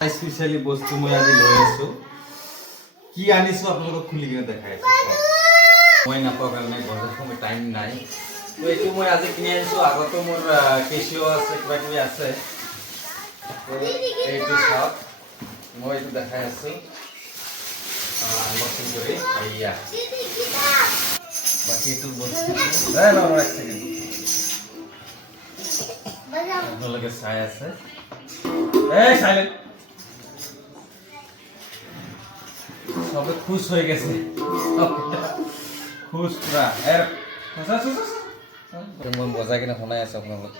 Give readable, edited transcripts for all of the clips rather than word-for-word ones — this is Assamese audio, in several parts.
স্পেশালি বস্তু মই আজি লৈ আছো কি আনিছো আপোনালোকক খুলি কিনে দেখাই আছো মই নাপাওঁ কাৰণে বজাৰ সময় টাইম নাই তো এইটো মই আজি কিনি আনিছো আগতো মোৰ কেচিও আছে কিবা কিবি আছে তো এইটো চাওক মই এইটো দেখাই আছো আনবক্সিং কৰি এইয়া বাকি এইটো বস্তু এক সেকেন্ড আপোনালোকে চাই আছে এই সাইলেন্ট সবে খুশ হয়ে গেছে খুশ পুরা এর মই বজাই কিনে শুনাই আছো আপোনালোকক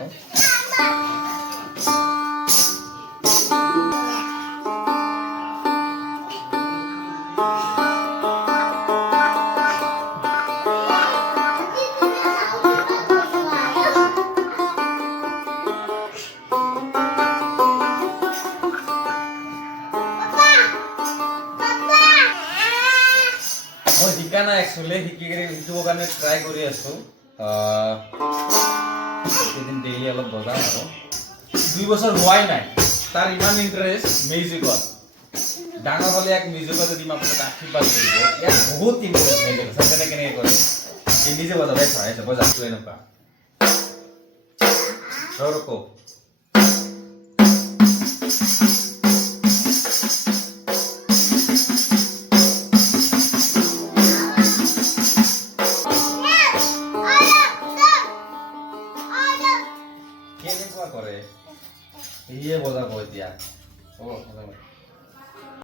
মই শিকা নাই একচুয়ালি শিকিব কাৰণে ট্ৰাই কৰি আছো এদিন ডেইলি অলপ বজাম আৰু 2 বছৰ হোৱাই নাই তাৰ ইমান ইন্টাৰেষ্ট মিউজিকত ডাঙৰ হলে এক মিউজিকত যদি আপোনাক আশীৰ্বাদ কৰিব ইয়াত বহুত ইন্টাৰেষ্ট মিউজিকত চাই কেনেকৈ কৰে এই নিজে বজাই চাই আছে বজাটো এনেকুৱা ৰকো কেনেকুৱা কৰে ইয়ে বজাব এতিয়া